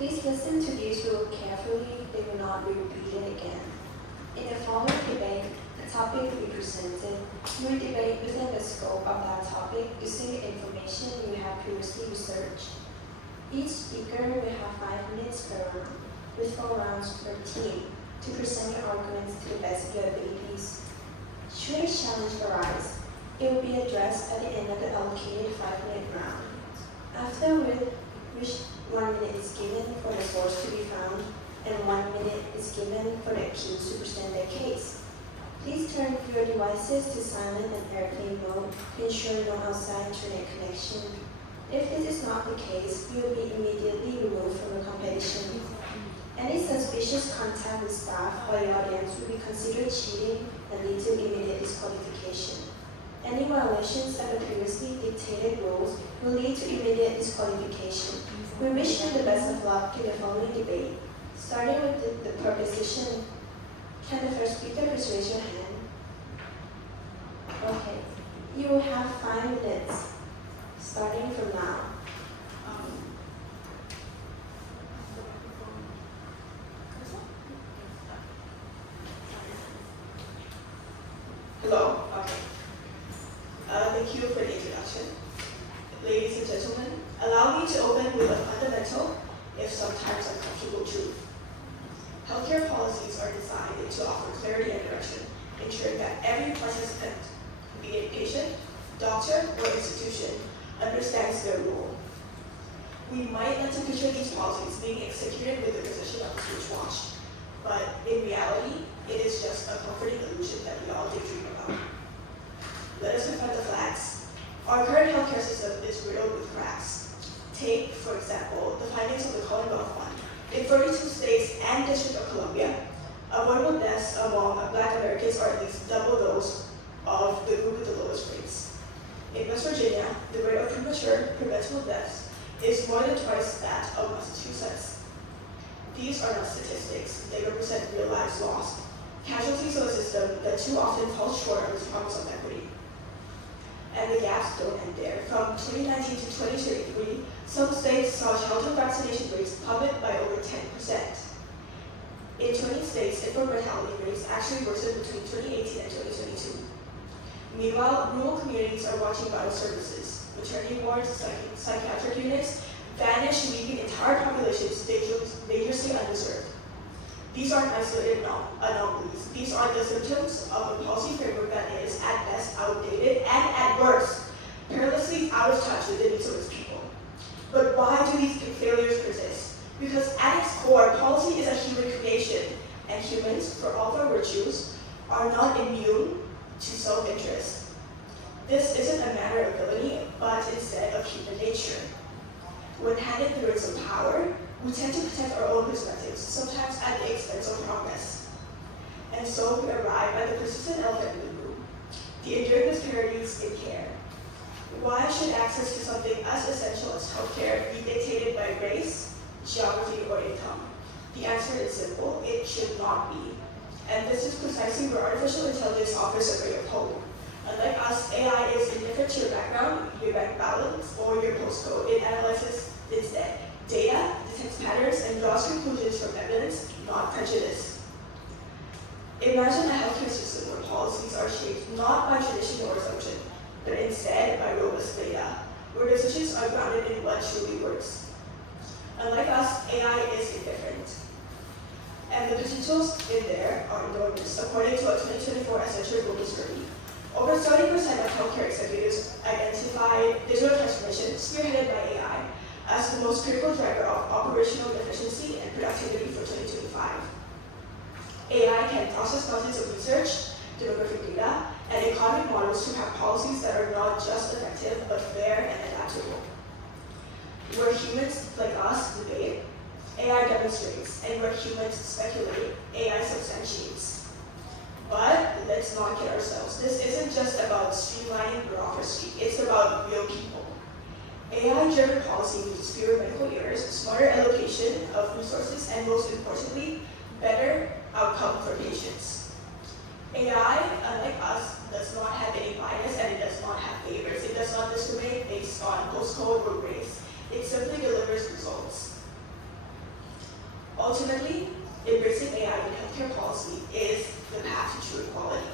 Please listen to these rules carefully, they will not be repeated again. In the following debate, a topic will be presented. You will debate within the scope of that topic using the information you have previously researched. Each speaker will have 5 minutes per round, with 4 rounds per team, to present your arguments to the best of your abilities. Should a challenge arise, it will be addressed at the end of the allocated 5-minute round, after which 1 minute is given for the source to be found, and 1 minute is given for the accused to present their case. Please turn your devices to silent and airplane mode to ensure no outside internet connection. If this is not the case, you will be immediately removed from the competition. Any suspicious contact with staff or the audience will be considered cheating and lead to immediate disqualification. Any violations of the previously dictated rules will lead to immediate disqualification. We wish you the best of luck in the following debate. Starting with the proposition, can the first speaker please raise your hand? Okay, you will have 5 minutes, starting from now. Hello, okay. Thank you for the introduction. Ladies and gentlemen, allow me to open with a fundamental, if sometimes uncomfortable truth. Healthcare policies are designed to offer clarity and direction, ensuring that every participant, be it patient, doctor, or institution, understands their role. We might like to picture these policies being executed with the precision of a stopwatch, but in reality, it is just a comforting illusion that we all daydream about. Let us confront the facts. Our current healthcare system is riddled with cracks. Take, for example, the findings of the Commonwealth Fund. In 32 states and District of Columbia, avoidable deaths among Black Americans are at least double those of the group with the lowest rates. In West Virginia, the rate of premature preventable deaths is more than twice that of Massachusetts. These are not statistics, they represent real lives lost, casualties of a system that too often falls short of its promise of equity. And the gaps don't end there. From 2019 to 2023, some states saw childhood vaccination rates plummet by over 10%. In 20 states, infant mortality rates actually worsened between 2018 and 2022. Meanwhile, rural communities are watching vital services. Maternity wards, psychiatric units vanish, leaving entire populations dangerously underserved. These aren't isolated anomalies. These are the symptoms of a policy framework that is, at best, outdated and, at worst, perilously out of touch with the needs of its people. But why do these failures persist? Because at its core, policy is a human creation, and humans, for all their virtues, are not immune to self-interest. This isn't a matter of ability, but instead of human nature. When handed the reins of power, we tend to protect our own perspectives, sometimes at the expense of progress. And so we arrive at the persistent elephant in the room, the enduring disparities in care. Why should access to something as essential as healthcare be dictated by race, geography, or income? The answer is simple: it should not be. And this is precisely where artificial intelligence offers a ray of hope. Unlike us, AI is indifferent to your background, your bank balance, or your postcode. It analyzes instead data, detects patterns, and draws conclusions from evidence, not prejudice. Imagine a healthcare system where policies are shaped not by tradition or assumption, but instead by robust data, where decisions are grounded in what truly works. Unlike us, AI is indifferent. And the potentials in there are enormous, according to a 2024 Accenture Global Survey. Over 70% of healthcare executives identify digital transformation spearheaded by AI as the most critical driver of operational efficiency and productivity for 2025. AI can process mountains of research, demographic data, and economic models to have policies that are not just effective, but fair and adaptable. Where humans like us debate, AI demonstrates, and where humans speculate, AI substantiates. But let's not kid ourselves. This isn't just about streamlining bureaucracy, it's about real people. AI-driven policy means fewer medical errors, smarter allocation of resources, and most importantly, better outcome for patients. AI, unlike us, does not have any bias and it does not have favors. It does not discriminate based on postcode or race. It simply delivers results. Ultimately, embracing AI in healthcare policy is the path to true equality.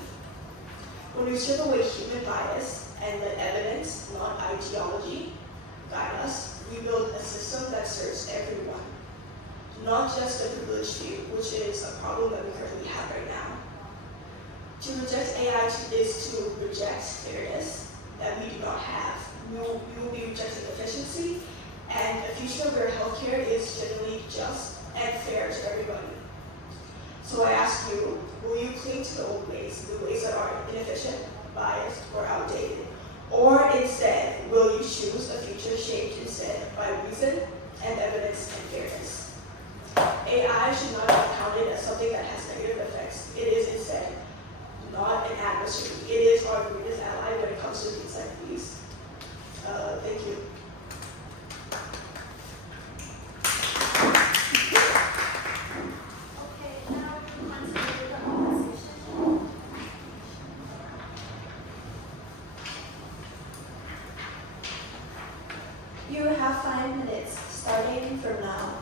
When we strip away human bias and let evidence, not ideology, guide us, we build a system that serves everyone, not just the privileged few, which is a problem that we currently have right now. To reject AI is to reject fairness that we do not have. We will be rejecting efficiency and a future where healthcare is genuinely just and fair to everybody. So I ask you, will you cling to the old ways, the ways that are inefficient, biased, or outdated? Or instead, will you choose a future shaped instead by reason and evidence and fairness? AI should not be counted as something that has negative effects. It is instead not an adversary. It is our greatest ally when it comes to things like these. Thank you. Okay, now we continue the conversation. You have 5 minutes, starting from now.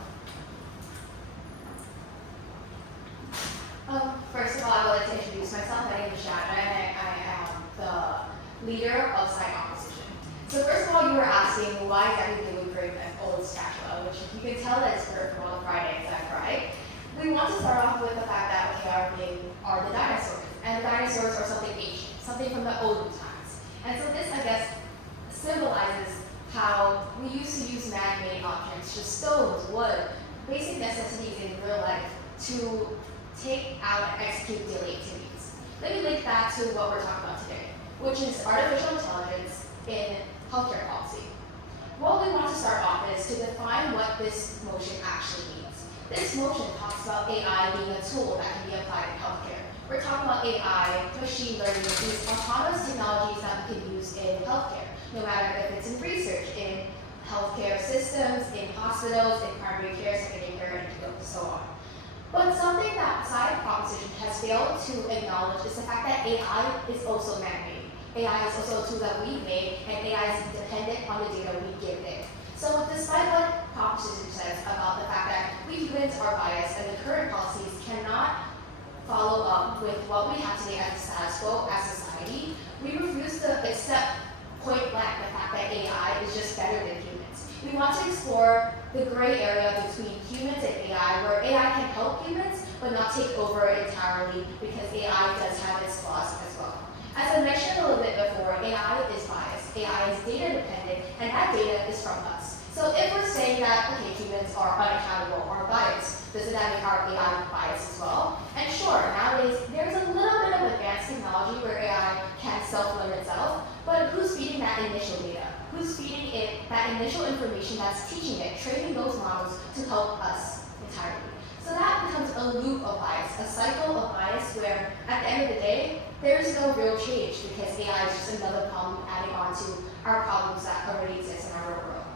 First of all, I would like to introduce myself. My name is Shana, and I am the leader of site opposition. So first of all, you were asking why exactly did we bring an old spatula, which you can tell that it's heard from all the Friday exam, right? We want to start off with the fact that our thing are the dinosaurs, and the dinosaurs are something ancient, something from the olden times. And so this, I guess, symbolizes how we used to use man-made objects, just stones, wood, basic necessities in real life to take out and execute daily activities. Let me link that to what we're talking about today, which is artificial intelligence in healthcare policy. What we want to start off is to define what this motion actually means. This motion talks about AI being a tool that can be applied in healthcare. We're talking about AI, machine learning, these autonomous technologies that we can use in healthcare, no matter if it's in research, in healthcare systems, in hospitals, in primary care, secondary care, and so on. But something that science proposition has failed to acknowledge is the fact that AI is also man-made. AI is also a tool that we made, and AI is dependent on the data we give it. So despite what proposition says about the fact that we humans are biased and the current policies cannot follow up with what we have today as a status quo as society, we refuse to accept point blank the fact that AI is just better than humans. We want to explore the gray area between humans and AI, where AI can help humans, but not take over entirely, because AI does have its flaws as well. As I mentioned a little bit before, AI is biased, AI is data dependent, and that data is from us. So if we're saying that, okay, humans are unaccountable or biased, doesn't that make our AI biased as well? And sure, nowadays, there's a little bit of advanced technology where AI can self-learn itself, but who's feeding that initial data? Who's feeding it that initial information that's teaching it, training those models to help us entirely? So that becomes a loop of bias, a cycle of bias where at the end of the day, there's no real change because AI is just another problem adding on to our problems that already exist in our real world.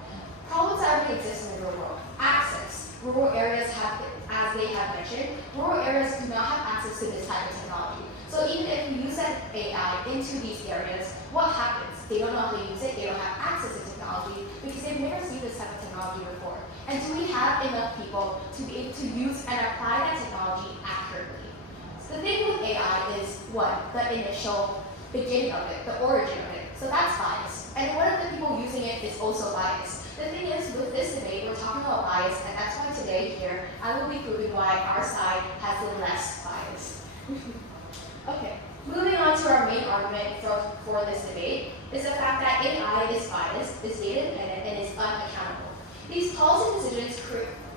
Problems that already exist in the real world. Access. Rural areas have, as they have mentioned, rural areas do not have access to this type of technology. So even if we use that AI into these areas, what happens? They don't know how to use it, they don't have access to technology because they've never seen this type of technology before. And do we have enough people to be able to use and apply that technology accurately? So the thing with AI is what? The initial beginning of it, the origin of it. So that's bias. And one of the people using it is also biased. The thing is, with this debate, we're talking about bias, and that's why today here, I will be proving why our side has the less bias. Okay, moving on to our main argument for this debate is the fact that AI is biased, is data dependent, and is unaccountable. These policy decisions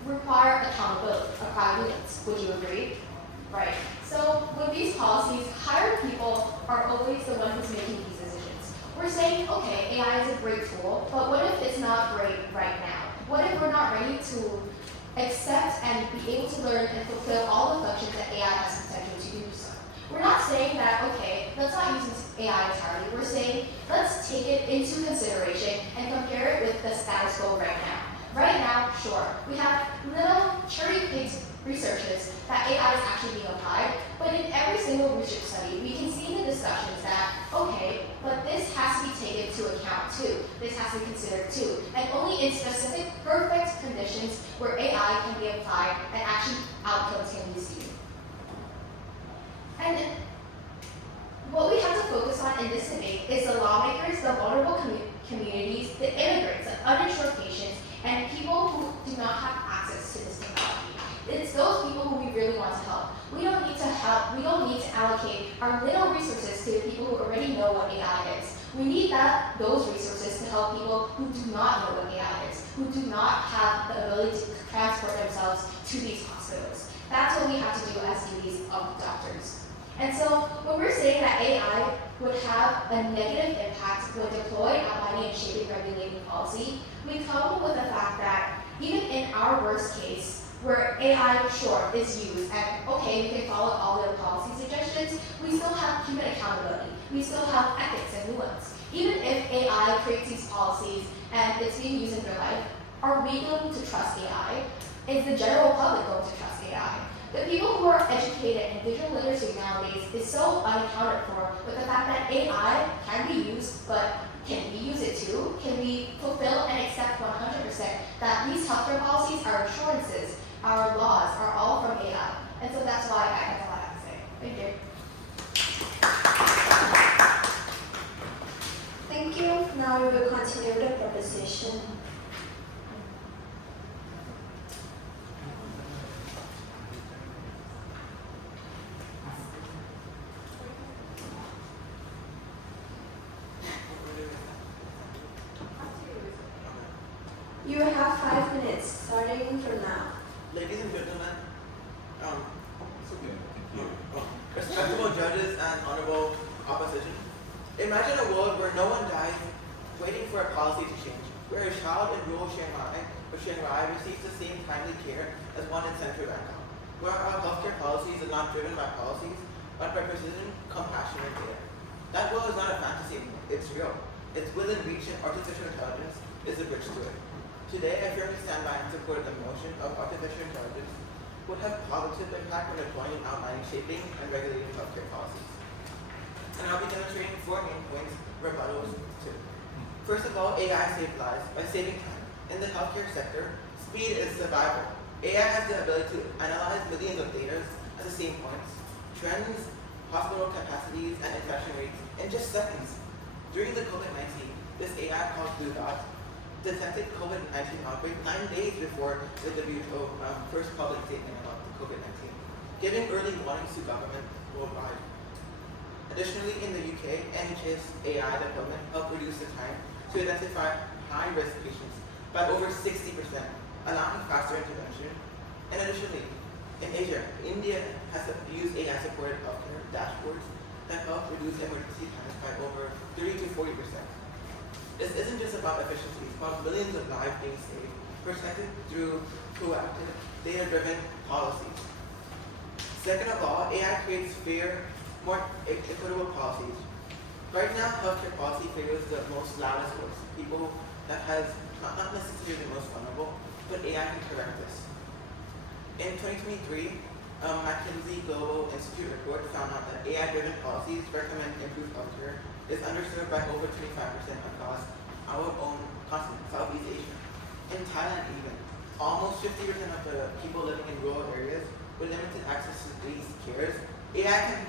require accountability. Would you agree? Right. So with these policies, hired people are always the one who's making these decisions. We're saying, okay, AI is a great tool, but what if it's not great right now? What if we're not ready to accept and be able to learn and fulfill all the functions that AI has potential to do so? We're not saying that, okay, let's not use AI entirely. We're saying, let's take it into consideration and compare it with the status quo right now. Right now, sure, we have little cherry-picked researches that AI is actually being applied, but in every single research study, we can see in the discussions that, okay, but this has to be taken into account too. This has to be considered too. And only in specific, perfect conditions where AI can be applied and actually outcomes can be seen. And what we have to focus on in this debate is the lawmakers, the vulnerable communities, the immigrants, the uninsured patients, and people who do not have access to this technology. It's those people who we really want to help. We don't need to allocate our little resources to the people who already know what AI is. We need those resources to help people who do not know what AI is, who do not have the ability to transport themselves to these hospitals. That's what we have to do as duties of doctors. And so when we're saying that AI would have a negative impact when deployed, outlining and shaping regulating policy, we come up with the fact that even in our worst case, where AI is used, and okay, we can follow all their policy suggestions, we still have human accountability. We still have ethics and nuance. Even if AI creates these policies and it's being used in real life, are we going to trust AI? Is the general public going to trust AI? The people who are educated in digital literacy nowadays is so unaccounted for with the fact that AI can be used, but can we use it too? Can we fulfill and accept 100% that these healthcare policies, our assurances, our laws are all from AI? And so that's why I have a lot to say. Thank you. Thank you. Now we will continue with the proposition. You have 5 minutes, starting from now. Ladies and gentlemen, respectable judges and honorable opposition, imagine a world where no one dies waiting for a policy to change, where a child in rural Chiang Rai receives the same timely care as one in central Bangkok, where our healthcare policies are not driven by policies, but by precision, compassion, and data. That world is not a fantasy anymore, it's real. It's within reach, and artificial intelligence is a bridge to it. Today, I firmly stand by and support the motion of artificial intelligence would have positive impact on deploying, outlining, shaping, and regulating healthcare policies. And I'll be demonstrating 4 main points, rebuttals to. First of all, AI saves lives by saving time. In the healthcare sector, speed is survival. AI has the ability to analyze millions of data at the same points, trends, hospital capacities, and infection rates in just seconds. During the COVID-19, this AI called Blue Dot detected COVID-19 outbreak 9 days before the debut of first public statement about the COVID-19, giving early warnings to government worldwide. Additionally, in the UK, NHS AI deployment helped reduce the time to identify high-risk patients by over 60%, allowing faster intervention. And additionally, in Asia, India has used AI-supported healthcare dashboards that help reduce emergency times by over 30 to 40%. This isn't just about efficiency, it's about millions of lives being saved, protected through proactive, data-driven policies. Second of all, AI creates fair, more equitable policies. Right now, healthcare policy favors the most loudest voice, people that has not necessarily the most vulnerable, but AI can correct this. In 2023, McKinsey Global Institute report found out that AI-driven policies recommend improved healthcare is underserved by over 25% across our own continent, Southeast Asia. In Thailand even, almost 50% of the people living in rural areas with limited access to these cares. AI can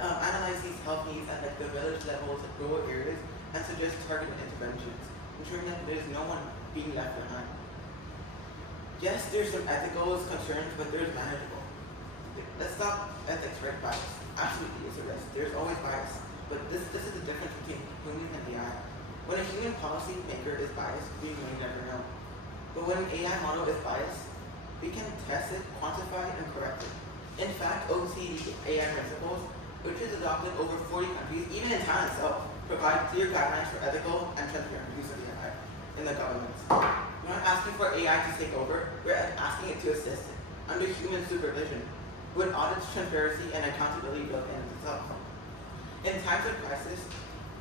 analyze these health needs at the village levels of rural areas and suggest targeted interventions, ensuring that there's no one being left behind. Yes, there's some ethical concerns, but there's manageable. Let's stop ethics, right? Bias. Absolutely, it's a risk. There's always bias. But this is the difference between human and AI. When a human policy maker is biased, we may never know. But when an AI model is biased, we can test it, quantify it, and correct it. In fact, OECD AI principles, which is adopted over 40 countries, even in Thailand itself, provide clear guidelines for ethical and transparent use of AI in the governments. We're not asking for AI to take over, we're asking it to assist it, under human supervision, with audits, transparency, and accountability built in itself. In times of crisis,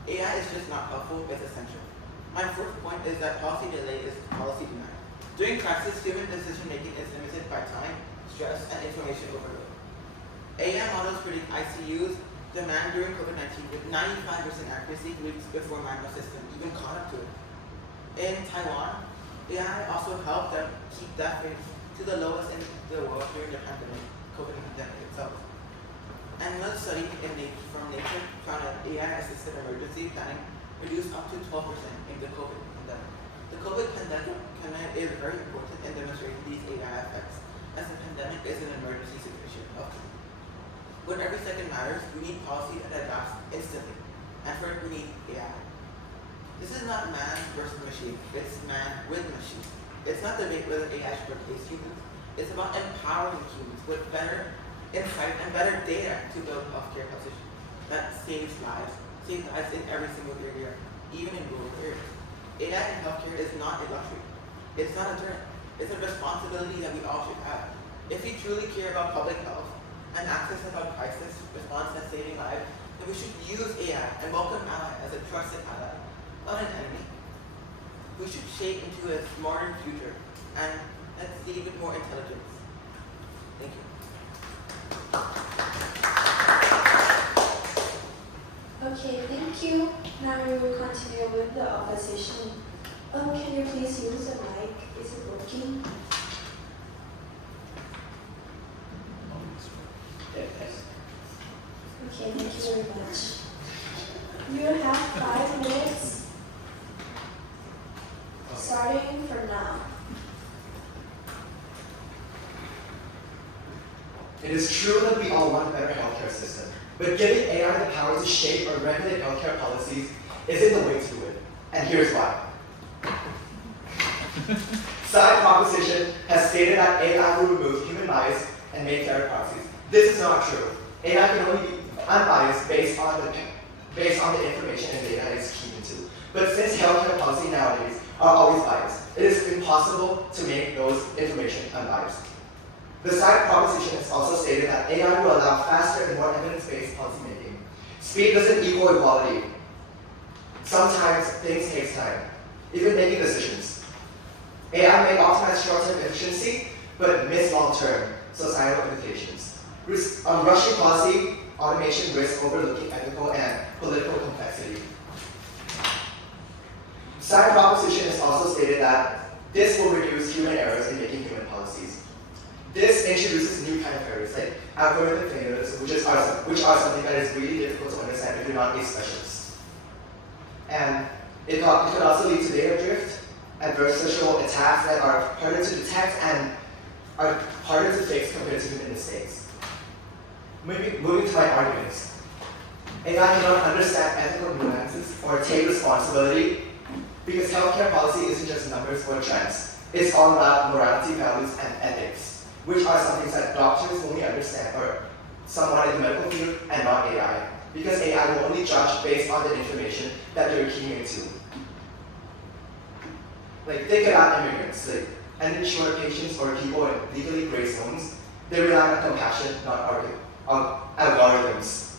AI is just not helpful, it's essential. My fourth point is that policy delay is policy denial. During crisis, human decision making is limited by time, stress, and information overload. AI models predict ICUs demand during COVID-19 with 95% accuracy weeks before manual system even caught up to it. In Taiwan, AI also helped them keep death rates to the lowest in the world during the pandemic, COVID pandemic itself. And another study from Nature found that AI-assisted emergency planning reduced up to 12% in the COVID pandemic. The COVID pandemic is very important in demonstrating these AI effects, as the pandemic is an emergency situation. When every second matters, we need policy that adapts instantly, and for it we need AI. This is not man versus machine, it's man with machine. It's not debate whether AI should replace humans. It's about empowering humans with better insight and better data to build healthcare positions that saves lives in every single area, even in rural areas. AI in healthcare is not a luxury. It's not a turn. It's a responsibility that we all should have. If we truly care about public health and access to health crisis response and saving lives, then we should use AI and welcome ally as a trusted ally, not an enemy. We should shape into a smarter future and let's see with more intelligence. Thank you. Okay, thank you. Now we will continue with the opposition. Can you please use the mic? Is it working? Okay, thank you very much. You have 5 minutes, starting from now. It is true that we all want a better healthcare system, but giving AI the power to shape or regulate healthcare policies isn't the way to do it. And here's why. Side proposition has stated that AI will remove human bias and make fair policies. This is not true. AI can only be unbiased based on the information and data it is keyed into. But since healthcare policy nowadays are always biased, it is impossible to make those information unbiased. The side proposition has also stated that AI will allow faster and more evidence-based policymaking. Speed doesn't equal equality. Sometimes things take time, even making decisions. AI may optimize short-term efficiency, but miss long-term societal implications. Rushing policy automation risks overlooking ethical and political complexity. Side proposition has also stated that this will reduce human errors in making human policies. This introduces new kind of errors like algorithm failures, which are something that is really difficult to understand if you're not a specialist. And it could also lead to data drift, adversarial attacks that are harder to detect and are harder to fix compared to human mistakes. Moving to my arguments. AI cannot understand ethical nuances or take responsibility because healthcare policy isn't just numbers or trends. It's all about morality, values, and ethics, which are some things that doctors only understand or someone in the medical field and not AI. Because AI will only judge based on the information that they're keying into. Like, think about immigrants, uninsured patients or people in legally gray zones. They rely on compassion, not algorithms.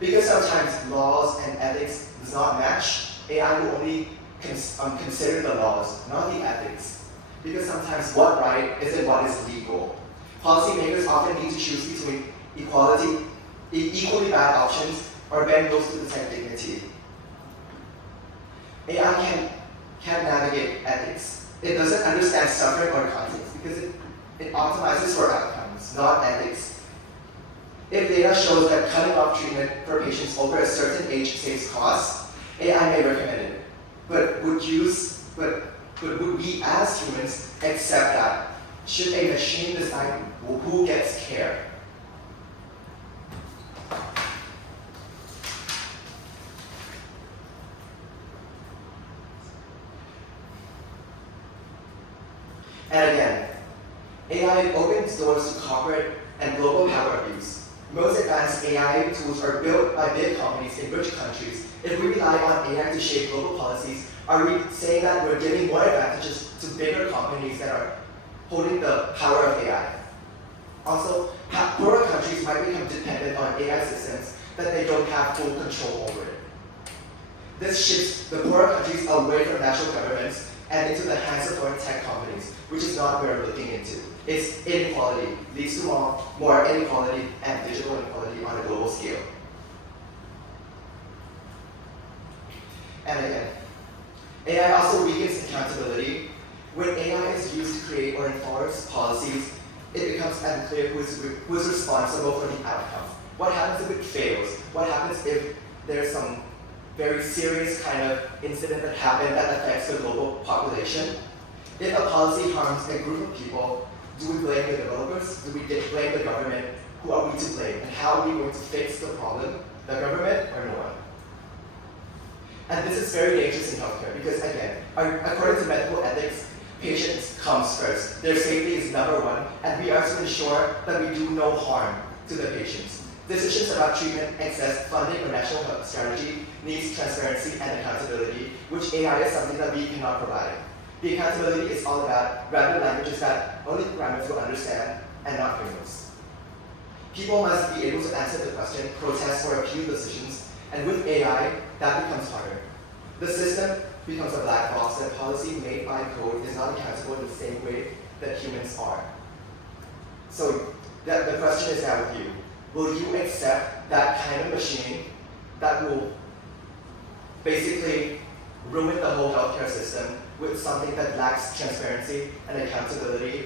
Because sometimes laws and ethics does not match, AI will only consider the laws, not the ethics. Because sometimes what right isn't what is legal. Policymakers often need to choose between equally bad options or bend rules to protect dignity. AI can navigate ethics. It doesn't understand suffering or context because it optimizes for outcomes, not ethics. If data shows that cutting off treatment for patients over a certain age saves costs, AI may recommend it. But would we as humans accept that? Should a machine decide who gets care? And again, AI opens doors to corporate and global power abuse. Most advanced AI tools are built by big companies in rich countries. If we rely on AI to shape global policies, are we saying that we're giving more advantages to bigger companies that are holding the power of AI? Also, poorer countries might become dependent on AI systems that they don't have full control over it. This shifts the poorer countries away from national governments and into the hands of foreign tech companies, which is not what we're looking into. It's inequality, leads to more inequality and digital inequality on a global scale. And again, AI also weakens accountability. When AI is used to create or enforce policies, it becomes unclear who is responsible for the outcome. What happens if it fails? What happens if there's some very serious kind of incident that happened that affects the global population? If a policy harms a group of people, do we blame the developers? Do we blame the government? Who are we to blame? And how are we going to fix the problem? The government or no one? And this is very dangerous in healthcare because, again, according to medical ethics, patients comes first. Their safety is number one, and we are to ensure that we do no harm to the patients. Decisions about treatment, access, funding, or national health strategy needs transparency and accountability, which AI is something that we cannot provide. The accountability is all about random languages that only programmers will understand and not criminals. People must be able to answer the question, protest, or appeal decisions, and with AI, that becomes harder. The system becomes a black box that policy made by code is not accountable in the same way that humans are. So the question is now with you. Will you accept that kind of machine that will basically ruin the whole healthcare system with something that lacks transparency and accountability?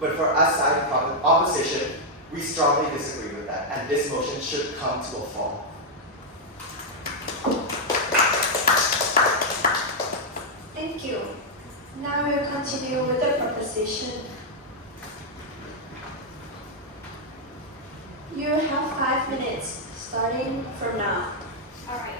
But for us side opposition, we strongly disagree with that, and this motion should come to a fall. Thank you. Now we'll continue with the proposition. You have 5 minutes, starting from now. Alright.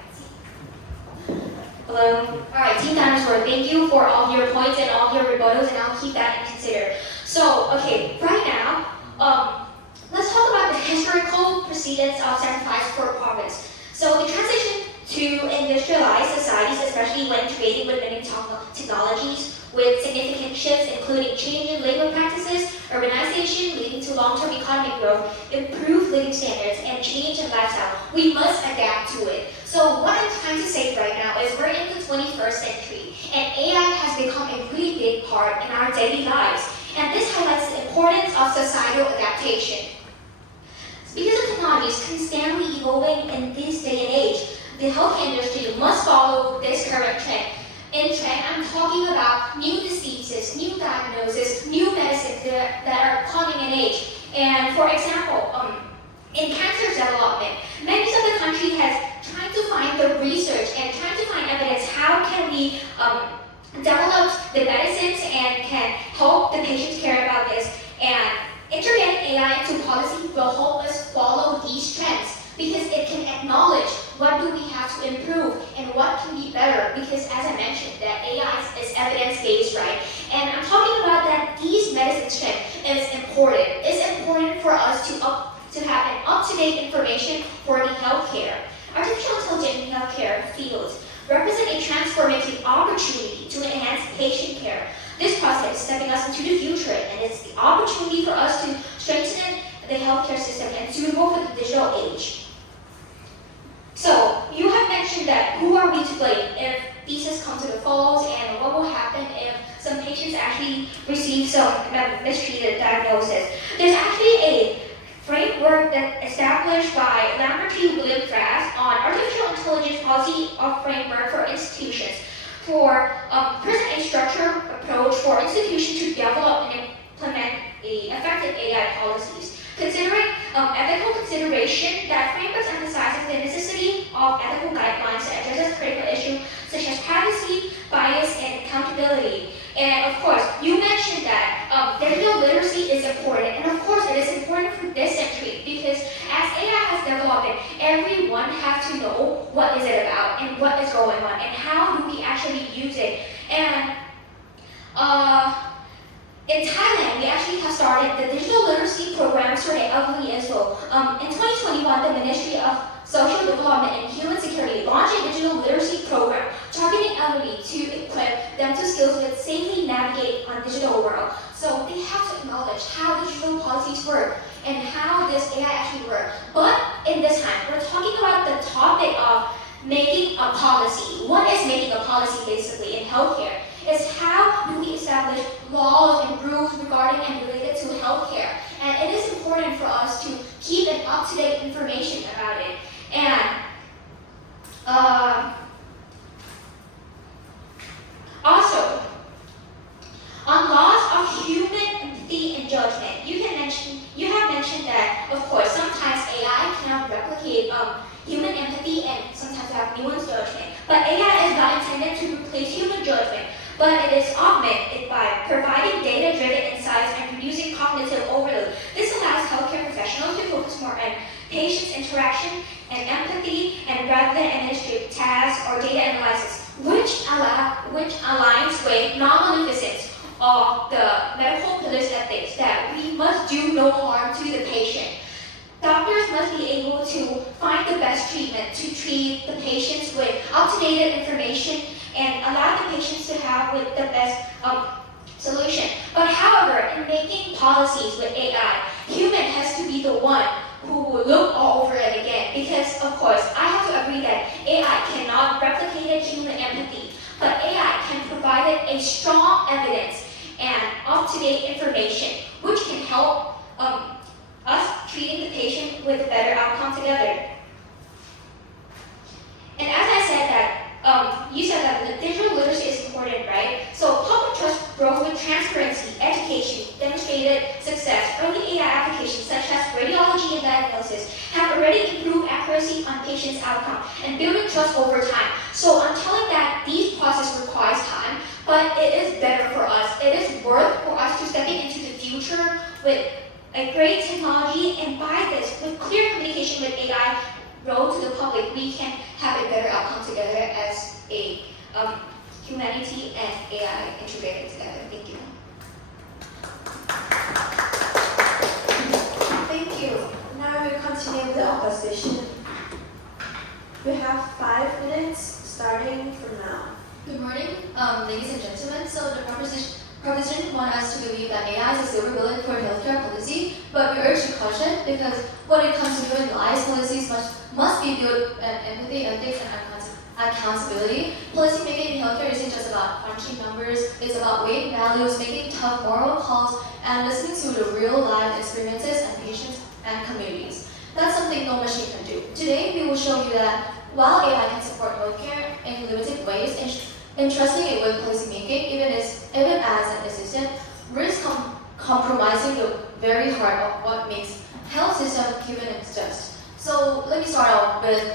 Hello. Alright, Team Dinosaur, thank you for all of your points and all of your rebuttals, and I'll keep that in consider. So, okay, right now, let's talk about the historical precedents of sacrifice for progress. So the transition to industrialized societies, especially when creating with many technologies, with significant shifts including change in labor practices, urbanization leading to long-term economic growth, improved living standards, and change in lifestyle, we must adapt to it. So what I'm trying to say right now is we're in the 21st century, and AI has become a really big part in our daily lives, and this highlights the importance of societal adaptation. Because the technology is constantly evolving in this day and age, the health industry must follow this current trend. In trend, I'm talking about new diseases, new diagnoses, new medicines that are coming in age. And for example, in cancer development, many of the country has tried to find the research and trying to find evidence how can we develop the medicines and can help the patients care about this. And integrating AI into policy will help us follow these trends because it can acknowledge what do we have to improve and what can be better, because as I mentioned that AI is evidence-based, right? And I'm talking about that these medicines trend is important. It's important for us to have an up-to-date information for the healthcare. Artificial intelligence in healthcare fields represent a transformative opportunity to enhance patient care. This process is stepping us into the future, and it's the opportunity for us to strengthen the healthcare system and suitable for the digital age. So, you have mentioned that who are we to blame if thesis come to the falls, and what will happen if some patients actually receive some mistreated diagnosis. There's actually a framework that established by Lamberty William Frass on artificial intelligence policy of framework for institutions for present a structured approach for institutions to develop and implement effective AI policies. Considering ethical consideration, that framework emphasizes the necessity of ethical guidelines that addresses critical issues such as privacy, bias, and accountability. And of course, you mentioned that digital literacy is important, and of course it is important for this century because as AI has developed, everyone has to know what is it about and what is going on and how do we actually use it. And in Thailand, we actually have started the digital literacy programs for the elderly as well. In 2021, the Ministry of Social Development and Human Security launched a digital literacy program targeting elderly to equip them to skills with safely navigate on digital world. So they have to acknowledge how digital policies work and how this AI actually works. But in this time, we're talking about the topic of making a policy. What is making a policy basically in healthcare? Is how do we establish laws and rules regarding and related to healthcare. And it is important for us to keep an up-to-date information about it. And but it is augmented by providing data-driven insights and reducing cognitive overload. This allows healthcare professionals to focus more on patient interaction and empathy, and rather than administrative tasks or data analysis, which aligns with non-maleficence of the medical pillars ethics that we must do no harm to the patient. Doctors must be able to find the best treatment to treat the patients with up-to-date information and allow the patients to have with the best solution. But however, in making policies with AI, human has to be the one who will look all over it again. Because of course, I have to agree that AI cannot replicate human empathy, but AI can provide a strong evidence and up-to-date information, which can help us treating the patient with a better outcome together. And as I said that, you said that the digital literacy is important, right? So public trust grows with transparency, education, demonstrated success. Early AI applications such as radiology and diagnosis have already improved accuracy on patients' outcome and building trust over time. So I'm telling that these process requires time, but it is better for us. It is worth for us to step into the future with a great technology, and by this, with clear communication with AI road to the public, we can have a better outcome together as a humanity and AI integrated together. Thank you. Thank you. Now we continue with the opposition. We have 5 minutes starting from now. Good morning, ladies and gentlemen. So the proposition want us to believe that AI is a silver bullet for healthcare policy, but we urge to caution because when it comes to human lives, policies must be built on empathy, ethics, and accountability. Policy making in healthcare isn't just about crunching numbers, it's about weighing values, making tough moral calls, and listening to the real life experiences and patients and communities. That's something no machine can do. Today, we will show you that while AI can support healthcare in limited ways, entrusting it with policymaking, even as an assistant, risks compromising the very heart of what makes health system human and just. So let me start out with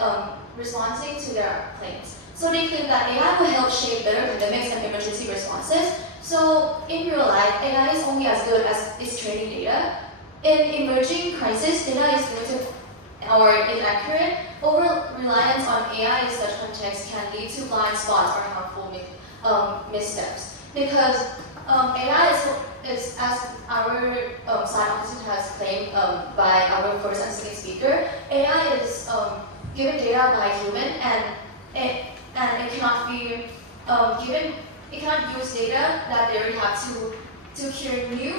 responding to their claims. So they claim that AI will help shape better pandemics and emergency responses. So in real life, AI is only as good as its training data. In emerging crisis, data is limited or inaccurate. Over-reliance on AI in such contexts can lead to blind spots or harmful missteps. Because AI is, as our side opposite has claimed by our first and second speaker, AI is given data by human and it cannot be given. It cannot use data that they already have to cure new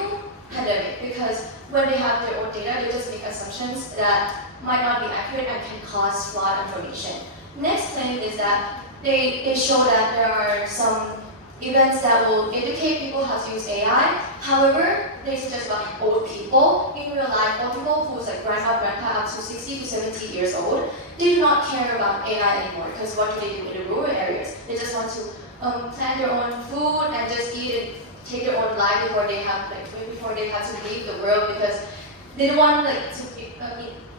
pandemic, because when they have their own data, they just make assumptions that might not be accurate and can cause flawed information. Next claim is that they show that there are some events that will educate people how to use AI. However, they suggest about old people. In real life, old people who's like grandma, grandpa up to 60 to 70 years old, they do not care about AI anymore, because what do they do in the rural areas? They just want to plan their own food and just eat and take their own life before they have to leave the world, because they don't want to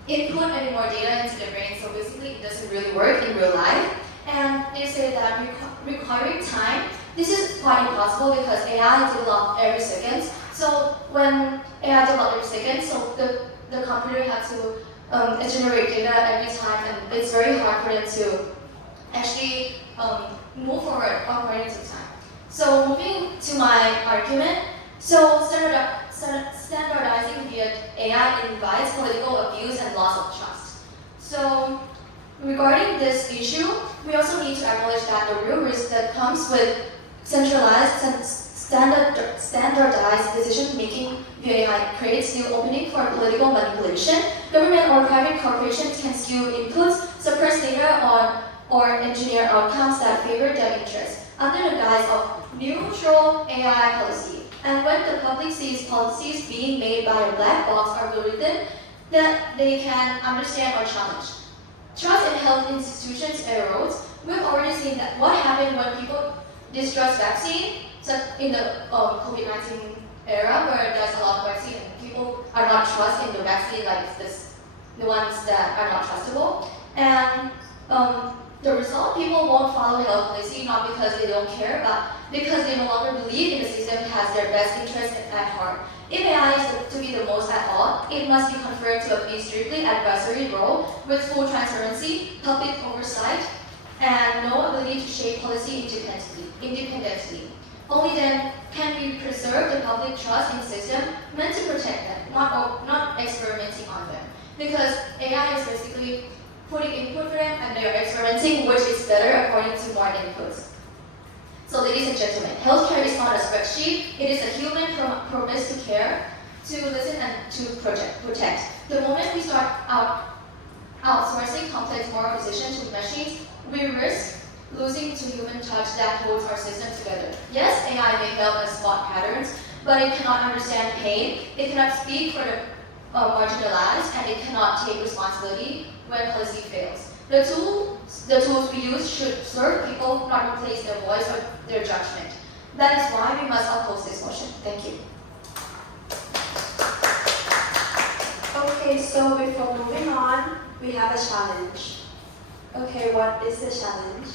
input any more data into their brain. So basically, it doesn't really work in real life. And they say that requiring time, this is quite impossible because AI develops every second. So when AI develops every second, so the computer has to generate data every time, and it's very hard for them to actually move forward according to time. So moving to my argument, so standardizing via AI invites political abuse and loss of trust. So regarding this issue, we also need to acknowledge that the real risk that comes with centralized and standardized decision-making via AI creates new opening for political manipulation. Government or private corporations can skew inputs, suppress data or engineer outcomes that favor their interests under the guise of neutral AI policy. And when the public sees policies being made by a black box algorithm that they can understand or challenge, trust in health institutions erodes. We've already seen that what happened when people distrust vaccine, so in the COVID-19 era where there's a lot of vaccine and people are not trusting the vaccine, like the ones that are not trustable. And The result, people won't follow health policy not because they don't care, but because they no longer believe in the system has their best interest at heart. If AI is to be the most at all, it must be conferred to a strictly advisory role with full transparency, public oversight, and no ability to shape policy independently. Only then can we preserve the public trust in the system meant to protect them, not experimenting on them. Because AI is basically putting input for them and they're experimenting which is better according to more inputs. So ladies and gentlemen, healthcare is not a spreadsheet, it is a human promise to care, to listen and to protect. The moment we start outsourcing complex moral decisions to machines, we risk losing to human touch that holds our system together. Yes, AI may help us spot patterns, but it cannot understand pain, it cannot speak for the marginalized, and it cannot take responsibility when policy fails. The tools we use should serve people, not replace their voice or their judgment. That is why we must oppose this motion. Thank you. Okay, so before moving on, we have a challenge. Okay, what is the challenge?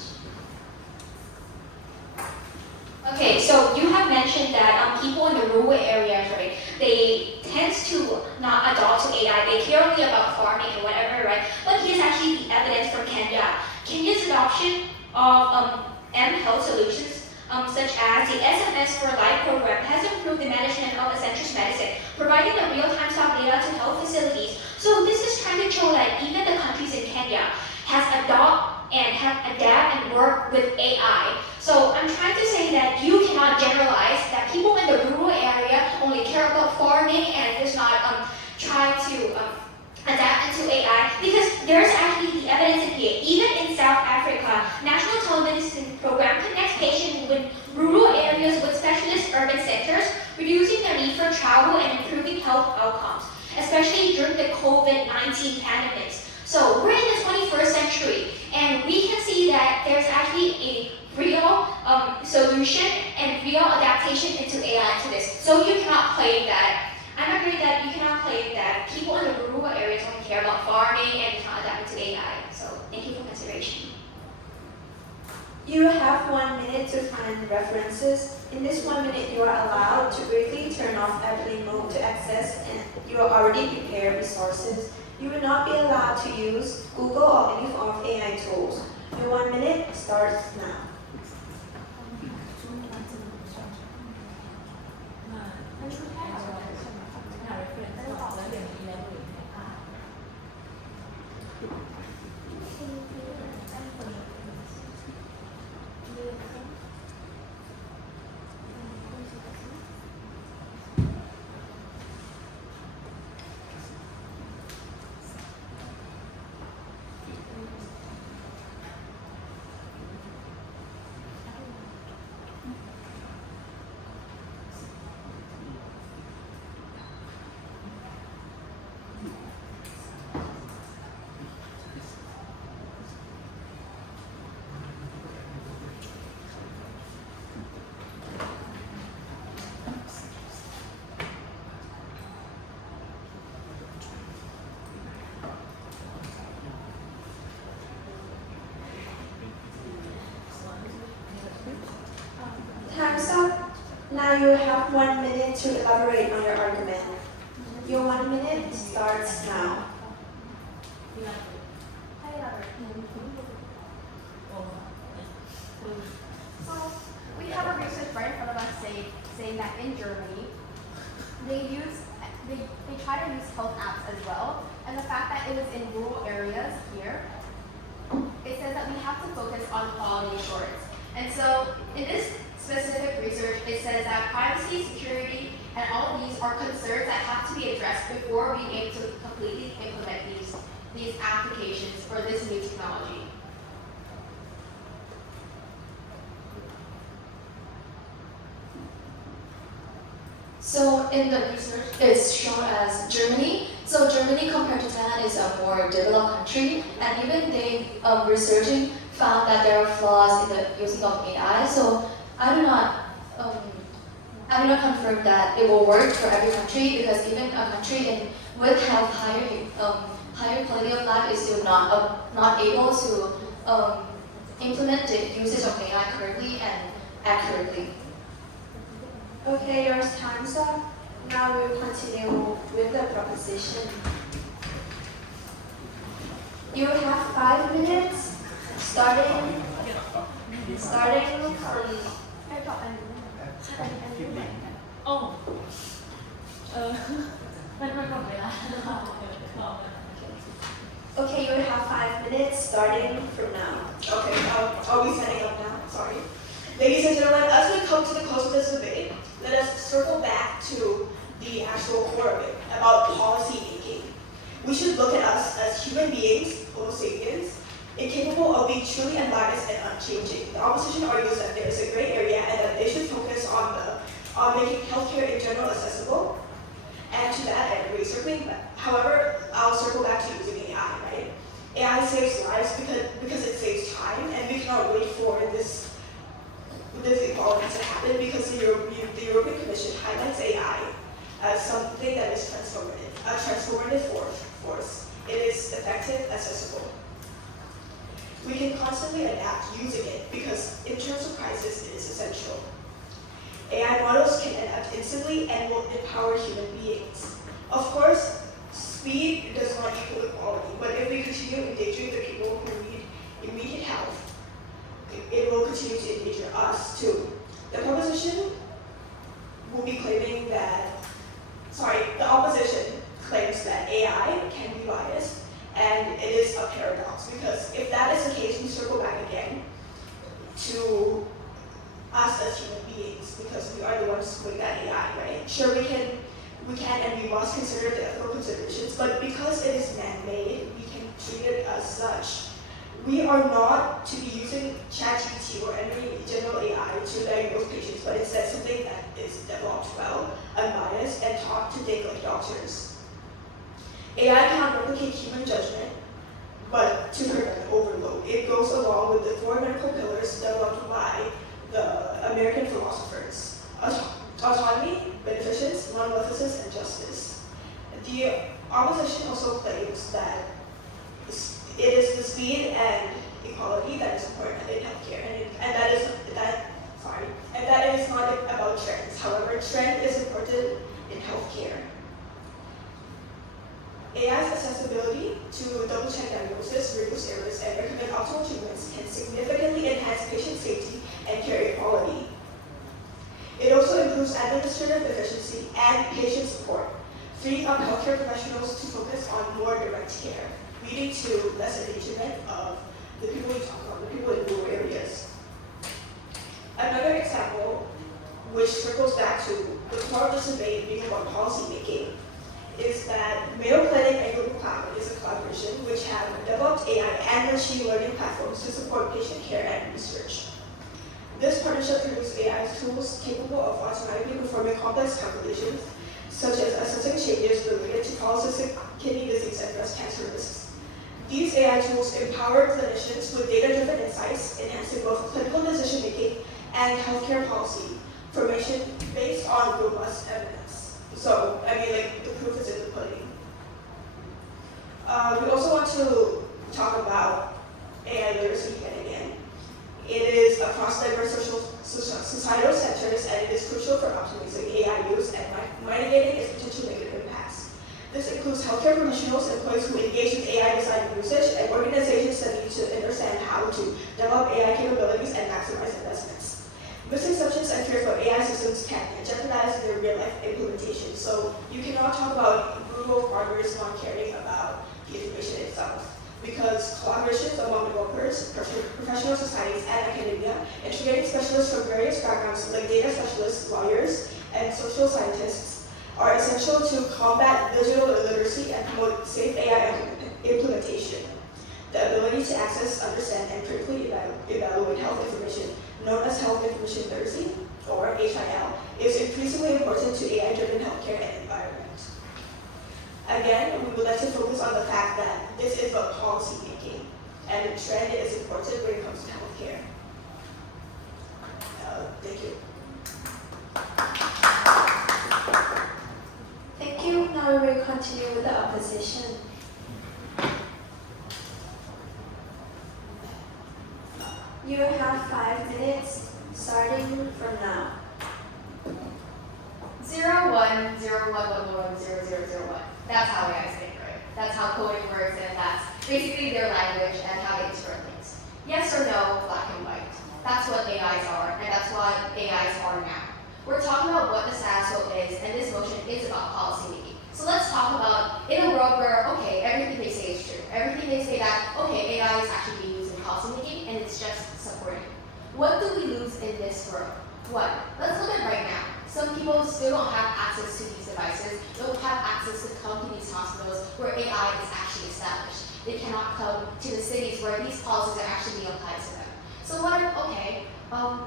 Okay, so you have mentioned that people in the rural areas, right, they tend to not adopt to AI. They care only about farming and whatever, right? But here's actually the evidence from Kenya. Kenya's adoption of M-Health solutions, such as the SMS for Life program, has improved the management of essential medicine, providing the real-time stock data to health facilities. So this is trying to show that even the countries in Kenya have adapt and work with AI. So I'm trying to say that you cannot generalize that people in the rural area only care about farming and does not try to adapt into AI, because there's actually the evidence in here. Even in South Africa, National Telemedicine Program connects patients with rural areas with specialist urban centers, reducing the need for travel and improving health outcomes, especially during the COVID-19 pandemics. So we're in the 21st century, and we can see that there's actually a real solution and real adaptation into AI to this. So you cannot claim that. I'm agree that you cannot claim that people in the rural areas only care about farming and cannot adapt into AI. So thank you for consideration. You have 1 minute to find references. In this 1 minute, you are allowed to briefly turn off airplane mode to access and your already prepared resources. You will not be allowed to use Google or any form of AI tools. Your 1 minute starts now. Time's up. Now you have 1 minute to elaborate on your argument. Your 1 minute starts now. So we have a research right in front of us saying that in Germany, they try to use health apps as well, and the fact that it was in rural areas here, it says that we have to focus on quality assurance. And so in this specific research, it says that privacy, security, and all of these are concerns that have to be addressed before we aim to completely implement these applications for this new technology. So in the research, it's shown as Germany. So Germany compared to Thailand is a more developed country, and even they researching found that there are flaws in the using of AI. So I do not confirm that it will work for every country, because even a country with higher quality of life is still not able to implement the usage of AI correctly and accurately. Okay, your time's up. Now we'll continue with the proposition. You have 5 minutes, starting from Okay, you have 5 minutes starting from now. Okay, are we setting up now? Sorry. Ladies and gentlemen, as we come to the close of this debate, let us circle back to the actual core of it, about policy making. We should look at us as human beings, Homo sapiens, incapable of being truly unbiased and unchanging. The opposition argues that there is a gray area and that they should focus on making healthcare in general accessible. And to that, I agree. However, I'll circle back to using AI, right? AI saves lives because it saves time, and we cannot wait for this equality to happen because the European Commission highlights AI as something that is transformative, a transformative force. It is effective, accessible. We can constantly adapt using it because in terms of crisis, it is essential. AI models can adapt instantly and will empower human beings. Of course, speed does not equal equality, but if we continue endangering the people who need immediate help, it will continue to endanger us too. The opposition claims that AI can be biased, and it is a paradox because if that is the case, we circle back again to us as human beings because we are the ones with that AI, right? Sure, we can and we must consider the ethical considerations, but because it is man-made, we can treat it as such. We are not to be using ChatGPT or any general AI to diagnose patients, but instead something that is developed well, unbiased, and taught to think like doctors. AI cannot replicate human judgment, but to prevent overload. It goes along with the four medical pillars developed by the American philosophers: autonomy, beneficence, non-maleficence, and justice. The opposition also claims that it is the speed and equality that is important in healthcare, and that is not about trends. However, trend is important in healthcare. AI's accessibility to double-check diagnosis, reduce errors, and recommend optimal treatments can significantly enhance patient safety and care equality. It also improves administrative efficiency and patient support, freeing up healthcare professionals to focus on more direct care, leading to less endangerment of the people we talk about, the people in rural areas. Another example, which circles back to the core of this debate being about policy making, is that Mayo Clinic and Google Cloud is a collaboration which have developed AI and machine learning platforms to support patient care and research. This partnership produces AI tools capable of automatically performing complex calculations, such as assessing changes related to polycystic kidney disease and breast cancer risks. These AI tools empower clinicians with data-driven insights, enhancing both clinical decision-making and healthcare policy formation based on robust evidence. So, the proof is in the pudding. We also want to talk about AI literacy yet again. It is across diverse societal sectors, and it is crucial for optimizing AI use and mitigating its potential negative impacts. This includes healthcare professionals, employees who engage with AI design and usage, and organizations that need to understand how to develop AI capabilities and maximize investments. Misconceptions and fears about AI systems can jeopardize their real-life implementation. So you cannot talk about rural farmers not caring about the information itself, because collaborations among developers, professional societies, and academia, integrating specialists from various backgrounds like data specialists, lawyers, and social scientists are essential to combat digital illiteracy and promote safe AI implementation. The ability to access, understand, and critically evaluate health information, known as health information literacy, or HIL, is increasingly important to AI-driven healthcare and environment. Again, we would like to focus on the fact that this is about policy making, and trend is important when it comes to healthcare. Thank you. Thank you. Now we will continue with the opposition. You have 5 minutes starting from now. 0101110001. That's how AI is think, right? That's how coding works, and that's basically their language and how they interpret things. Yes or no, black and white. That's what AIs are, and that's what AIs are now. We're talking about what the status quo is, and this motion is about policy making. So let's talk about in a world where, okay, everything they say is true. Everything they say that, okay, AI is actually being used in policy making, and it's just supporting. What do we lose in this world? What? Let's look at right now. Some people still don't have access to these devices, don't have access to come to these hospitals where AI is actually established. They cannot come to the cities where these policies are actually being applied to them. So what if, okay,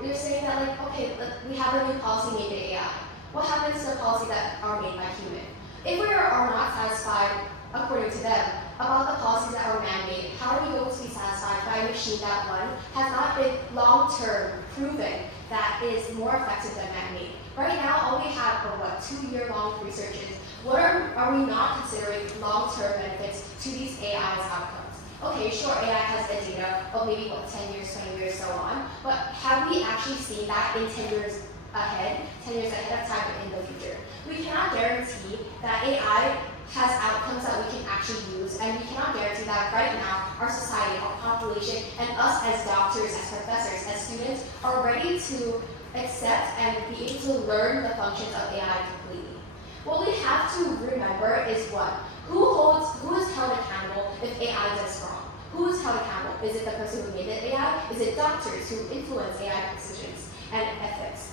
you're saying that like, okay, we have a new policy made by AI. What happens to the policy that are made by human? If we are not satisfied, according to them, about the policies that are man-made, how are we going to be satisfied by a machine that, one, has not been long-term proven that is more effective than man-made? Right now, all we have are 2-year-long researches. What are we not considering long-term benefits to these AI's outcomes? Okay, sure, AI has the data of maybe 10 years, 20 years, so on, but have we actually seen that in 10 years ahead of time in the future? We cannot guarantee that AI has outcomes that we can actually use, and we cannot guarantee that right now our society, our population, and us as doctors, as professors, as students are ready to accept and be able to learn the functions of AI completely. What we have to remember is what? Who is held accountable if AI does wrong? Who is held accountable? Is it the person who made the AI? Is it doctors who influence AI decisions and ethics?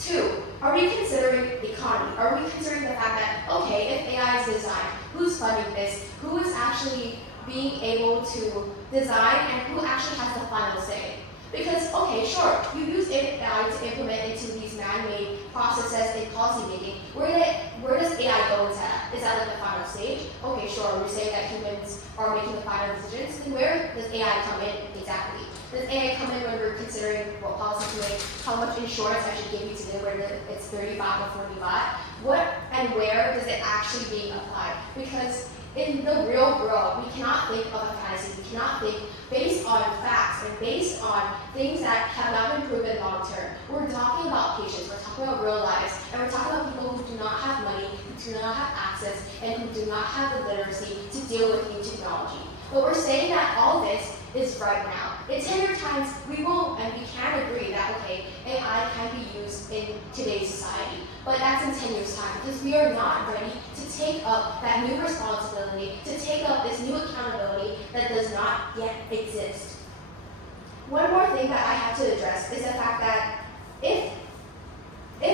2, are we considering the economy? Are we considering the fact that, okay, if AI is designed, who's funding this? Who is actually being able to design and who actually has the final say? Because, okay, sure, you use AI to implement into these man-made processes in policy making. Where does AI go into that? Is that like the final stage? Okay, sure, we're saying that humans are making the final decisions. Then where does AI come in exactly? Does AI come in when we're considering what policy to make, how much insurance I should give you today, whether it's 35 or 40 baht? What and where does it actually being applied? Because in the real world, we cannot think of a fantasy. We cannot think based on facts and based on things that have not been proven long term. We're talking about patients, we're talking about real lives, and we're talking about people who do not have money, who do not have access, and who do not have the literacy to deal with new technology. But we're saying that all this is right now. In 10-year times, we will and we can agree that, okay, AI can be used in today's society. But that's in 10 years' time because we are not ready to take up that new responsibility, to take up this new accountability that does not yet exist. One more thing that I have to address is the fact that if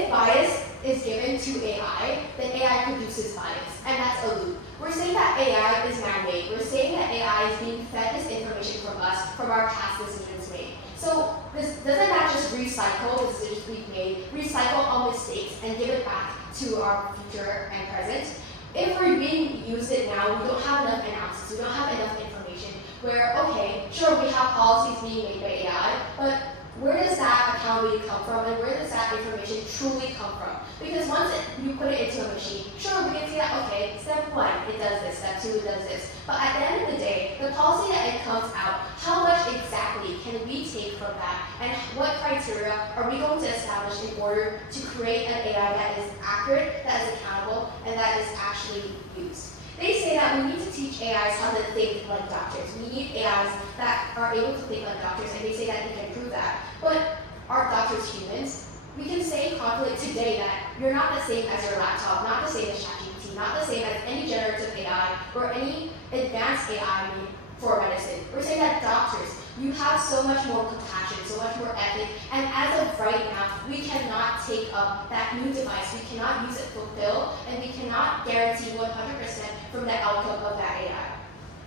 bias is given to AI, then AI produces bias, and that's a loop. We're saying that AI is man-made. We're saying that AI is being fed this information from us, from our past decisions made. So doesn't that just recycle the decisions we've made, recycle all mistakes, and give it back to our future and present? If we're being used it now, we don't have enough analysis, we don't have enough information, where, okay, sure, we have policies being made by AI, but where does that accountability come from, and where does that information truly come from? Because once you put it into a machine, sure, we can see that, okay, step 1, it does this, step 2, it does this. But at the end of the day, the policy that it comes out, how much exactly can we take from that, and what criteria are we going to establish in order to create an AI that is accurate, that is accountable, and that is actually used? They say that we need to teach AIs how to think like doctors. We need AIs that are able to think like doctors, and they say that they can prove that. But are doctors humans? We can say confidently today that you're not the same as your laptop, not the same as ChatGPT, not the same as any generative AI or any advanced AI for medicine. We're saying that doctors, you have so much more compassion, so much more ethic, and as of right now, we cannot take up that new device, we cannot use it fulfill, and we cannot guarantee 100% from the outcome of that AI.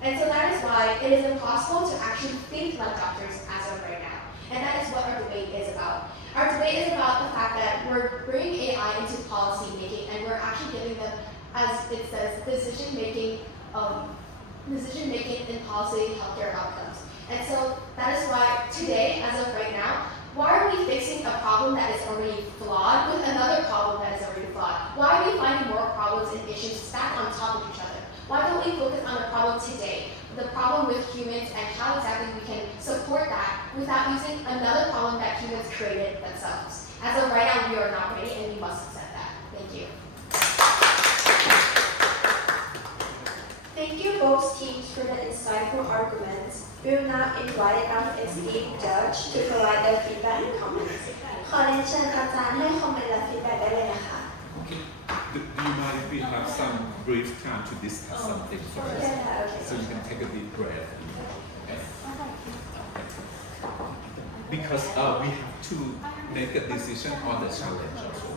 And so that is why it is impossible to actually think like doctors as of right now. And that is what our debate is about. Our debate is about the fact that we're bringing AI into policy making, and we're actually giving them, as it says, decision making in policy healthcare outcomes. And so that is why today, as of right now, why are we fixing a problem that is already flawed with another problem that is already flawed? Why are we finding more problems and issues stacked on top of each other? Why don't we focus on the problem today, the problem with humans, and how exactly we can support that without using another problem that humans created themselves. As of right now, we are not ready and we must accept that. Thank you. Thank you both teams for the insightful arguments. We will now invite our esteemed judge to provide their feedback and comments. ขอเรียนเชิญอาจารย์ให้คอมเมนต์และฟีดแบ็กได้เลยนะคะ Okay. Do you mind if we have some brief time to discuss something first? Okay. So you can take a deep breath. Okay. Because we have to make a decision on the challenge also.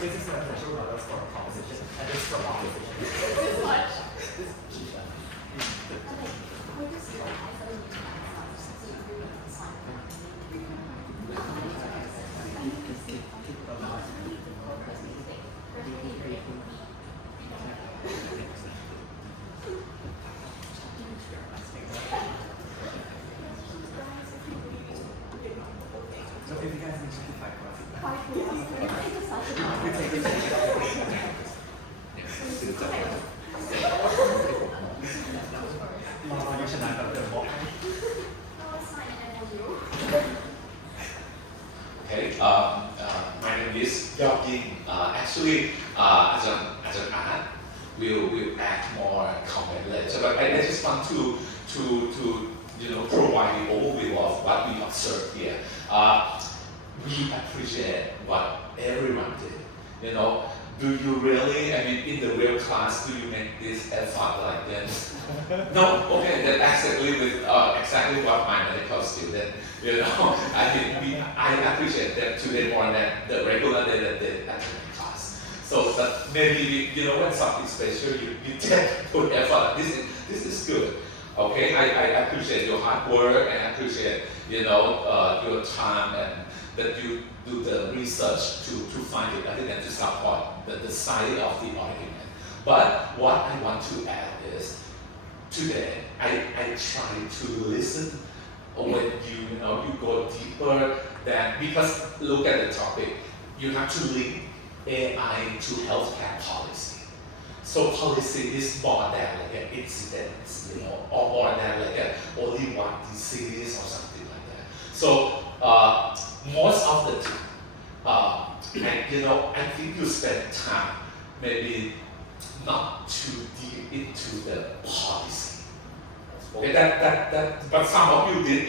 This is an official notice for proposition, and this is for opposition. So if you guys need to fight for Okay, my name is Yong. Actually, as an art, we'll add more comment later. But I just want to provide the overview of what we observed here. We appreciate what everyone did. Do you really? I mean, in the real class, do you make this effort like this? No. Okay, that's exactly what my medical student. I appreciate them today more than the regular day that they attend class. So that maybe when something special, you can put effort. This is good. Okay, I appreciate your hard work and I appreciate your time and that you do the research to find the evidence to support the side of the argument. But what I want to add is today I try to listen when you go deeper than, because look at the topic, you have to link AI to healthcare policy. So policy is more than like an incident, or more than like only one disease or something like that. So most of the time, I think you spend time maybe not too deep into the policy. Okay, but some of you did,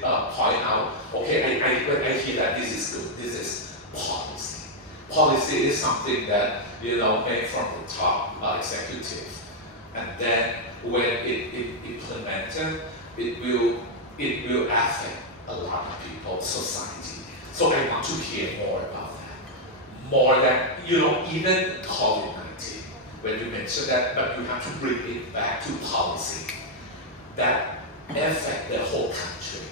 point out. Okay, I hear that this is good. This is policy. Policy is something that made from the top executive, and then when it implemented, it will affect a lot of people, society. So I want to hear more about that. More than even COVID-19. When you mention that, but you have to bring it back to policy that affect the whole country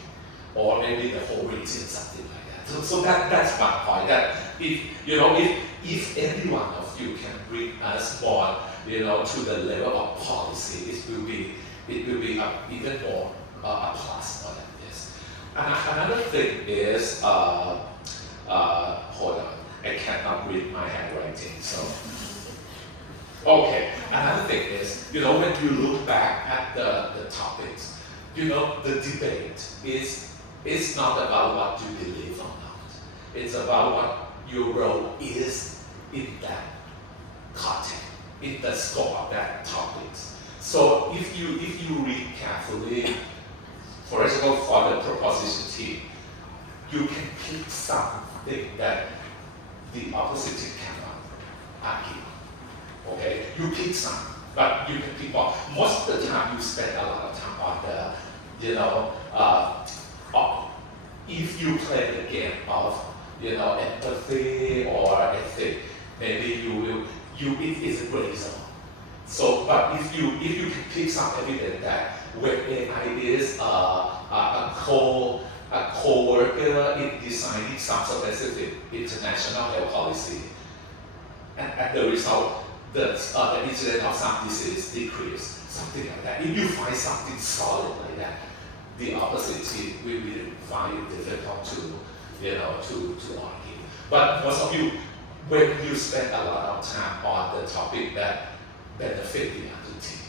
or maybe the whole region, something like that. So that's my point. That if any one of you can bring us more, to the level of policy, it will be even more a plus more than this. And another thing is, hold on, I cannot read my handwriting, so. Okay, another thing is, when you look back at the topics, the debate is not about what you believe or not. It's about what your role is in that context, in the scope of that topics. So if you read carefully, for example, for the proposition team, you can pick something that the opposition cannot argue. Okay, you pick some, but you can pick more. Most of the time, you spend a lot of time on if you play the game of, empathy or ethic, maybe it is a gray zone. So, but if you can pick some evidence that when AI is a co-worker in designing some specific international health policy, and the result, the incidence of some disease decrease, something like that. If you find something solid like that, the opposite we will find it difficult to argue. But most of you, when you spend a lot of time on the topic that benefit the other team,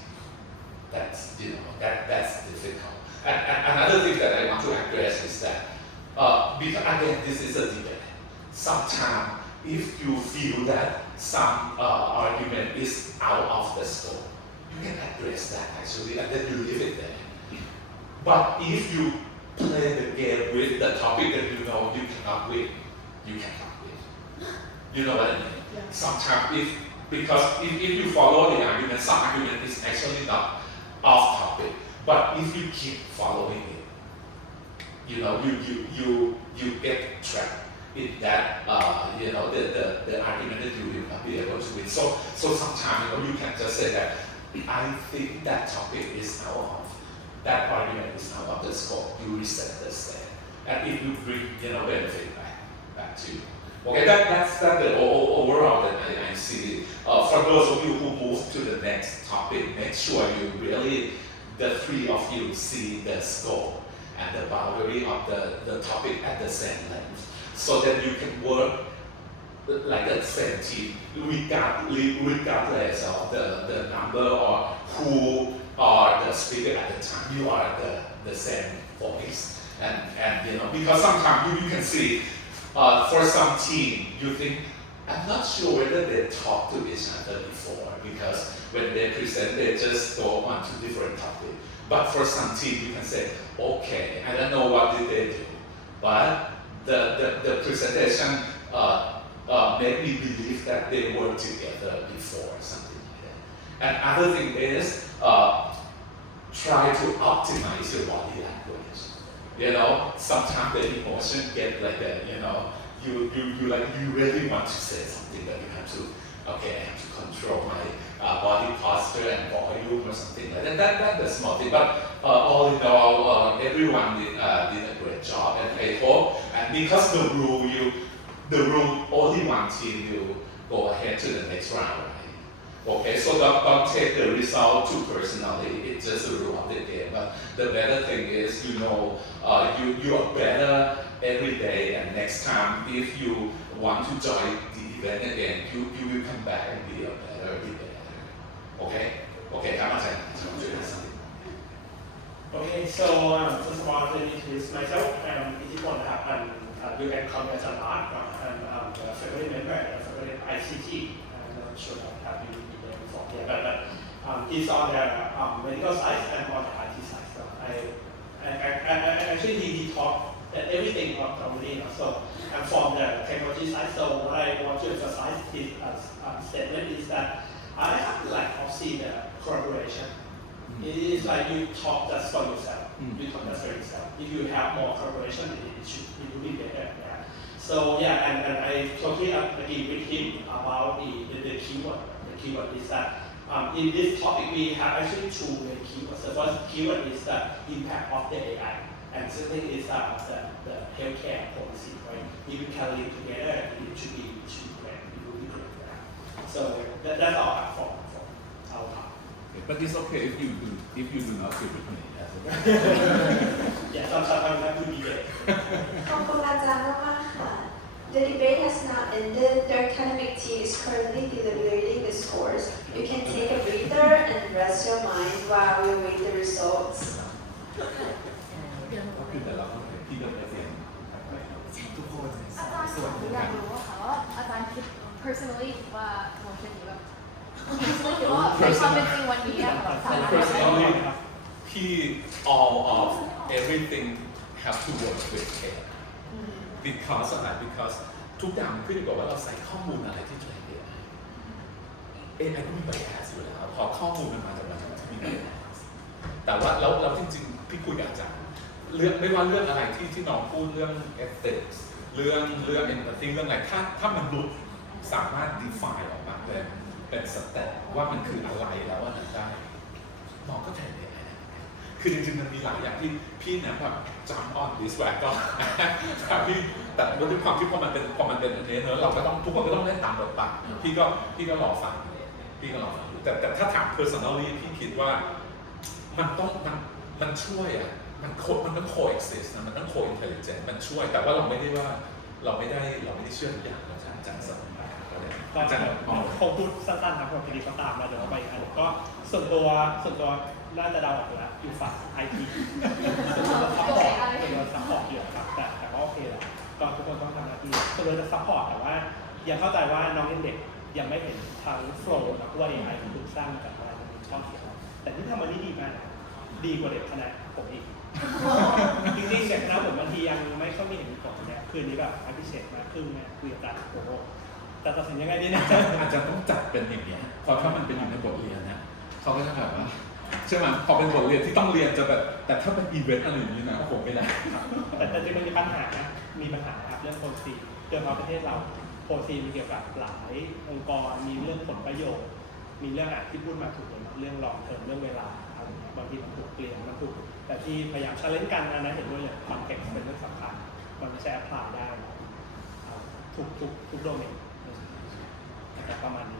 that's difficult. And another thing that I want to address is that because again this is a debate. Sometimes if you feel that some argument is out of the scope, you can address that actually, and then you leave it there. But if you play the game with the topic that you know you cannot win, you cannot win. You know what I mean? Yeah. Sometimes because if you follow the argument, some argument is actually not off topic. But if you keep following it, you get trapped in that the argument that you will not be able to win. So sometimes you can just say that I think that topic is out of that argument is out of the scope. You reset the stand, and it will bring benefit back to you. Okay, that's the overall that I see. For those of you who move to the next topic, make sure you really, the three of you, see the scope and the boundary of the topic at the same length, so that you can work like a same team, regardless of the number or who are the speaker at the time. You are the same voice, and because sometimes you can see. For some team, you think, I'm not sure whether they talked to each other before, because when they present, they just go on to different topics. But for some team, you can say, okay, I don't know what did they do, but the presentation made me believe that they worked together before, something like that. And other thing is, try to optimize your body language. Sometimes the emotion get like that, you really want to say something that you have to, I have to control my body posture and volume or something like that. That's the small thing. But all in all, everyone did a great job, and I hope, and because the rule only one team will go ahead to the next round, right? Okay, so don't take the result too personally. It's just a rule of the game. But the better thing is, you are better every day. And next time, if you want to join the event again, you will come back and be a better debater. Okay? Okay, come on, something. Okay, so first of all, let me introduce myself. I'm Ithipon, and you can call me as a Mark. I'm a faculty member at the Faculty of ICT. I'm not sure I have been there before here, but he's on the medical side and on the IT side. So I actually he taught everything already. So I'm from the technology side. So what I want to emphasize his statement is that I have to see the collaboration. It is like you talk just for yourself. You talk just for yourself. If you have more collaboration, it will be better. Yeah. So yeah, and I totally agree with him about the keyword. The keyword is that in this topic we have actually two main keywords. The first keyword is the impact of the AI, and second is the healthcare policy. Right? If you can link together, it should be great. It will be great. Yeah. So that's our platform for our part. But it's okay if you do not feel with me. Yeah, sometimes I have to be there. ขอบคุณอาจารย์มากๆค่ะ The debate has not ended. The academic team is currently deliberating the scores. You can take a breather and rest your mind while we await the results. อาจารย์อยากรู้ว่าอาจารย์คิด personally ว่าโมชั่นนี้แบบ personally คิดว่าในความเป็นจริงวันนี้แบบสามารถ Personally, all of everything have to work with care. Because ทุกอย่างขึ้นอยู่กับว่าเราใส่ข้อมูลอะไรที่ตัวเองAI ก็มี bias อยู่แล้วพอข้อมูลมันมาจากมันจะมี bias แต่ว่าแล้วจริงๆพี่คุยกับอาจารย์เรื่องไม่ว่าเรื่องอะไรที่น้องพูดเรื่อง ethics เรื่อง empathy เรื่องอะไรถ้ามนุษย์สามารถ define ออกมาเป็น เป็นสเต็ปว่ามันคืออะไรแล้วว่านั้นได้น้องก็เทรน AI ได้คือจริงๆมันมีหลายอย่างที่พี่เนี่ยแบบจำออนดิสแวกก็แต่พี่แต่ด้วยความที่พอมันเป็นอันนี้เนอะเราก็ต้องทุกคนก็ต้องเล่นตามบทบาทพี่ก็รอฟังดูแต่ถ้าถาม personally พี่คิดว่ามันช่วยอ่ะมันต้อง coexist นะมันต้อง co-intelligent มันช่วยแต่ว่าเราไม่ได้เชื่อทุกอย่างอาจารย์สอนมาก็อาจารย์คงพูดสั้นๆครับผมพอดีก็ตามมาเดี๋ยวไปอันก็ส่วนตัวน่าจะเดาออกแล้วอยู่ฝั่ง IT ส่วนตัวซัพพอร์ตอยู่ครับแต่ก็โอเคแหละก็ทุกคนต้องทำหน้าที่ส่วนตัวจะซัพพอร์ตแต่ว่ายังเข้าใจว่าน้องเด็กยังไม่เห็นทั้งโฟล์นะว่า AI ที่ถูกสร้างจากอะไรมันชอบเขียนแต่ที่ทำมันนี่ดีมากดีกว่าเด็กคณะผมอีกจริงๆเด็กคณะผมบางทียังไม่ค่อยมีเห็นผลเนี่ยคืนนี้แบบอภิเษกมาครึ่งเนี่ยคุยกับอาจารย์โอ้โหแต่ตัดสินยังไงดีเนี่ยอาจจะต้องจัดเป็นอย่างนี้พอถ้ามันเป็นอยู่ในบทเรียนนะเขาก็จะแบบว่าใช่ไหมพอเป็นบทเรียนที่ต้องเรียนจะแบบแต่ถ้าเป็นอีเวนต์อะไรอย่างนี้นะก็คงไม่ได้แต่จริงมันมีปัญหาครับเรื่องโพลิซีโดยเฉพาะประเทศเราโพลิซีมีเกี่ยวกับหลายองค์กรมีเรื่องผลประโยชน์มีเรื่องที่พูดมาถูกเรื่องลองเทอมเรื่องเวลาอะไรบางทีมันถูกเปลี่ยนมันถูกแต่ที่พยายามชาเลนจ์กันนะเห็นด้วยอย่างคอนเท็กซ์เป็นเรื่องสำคัญมันไม่ใช่แอพพลายได้ทุกโดเมนประมาณนี้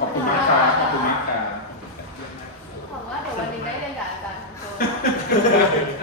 ขอบคุณมากครับขอบคุณมากครับหวังว่าเดี๋ยววันนี้ได้เรียนกับอาจารย์ทั้งตัว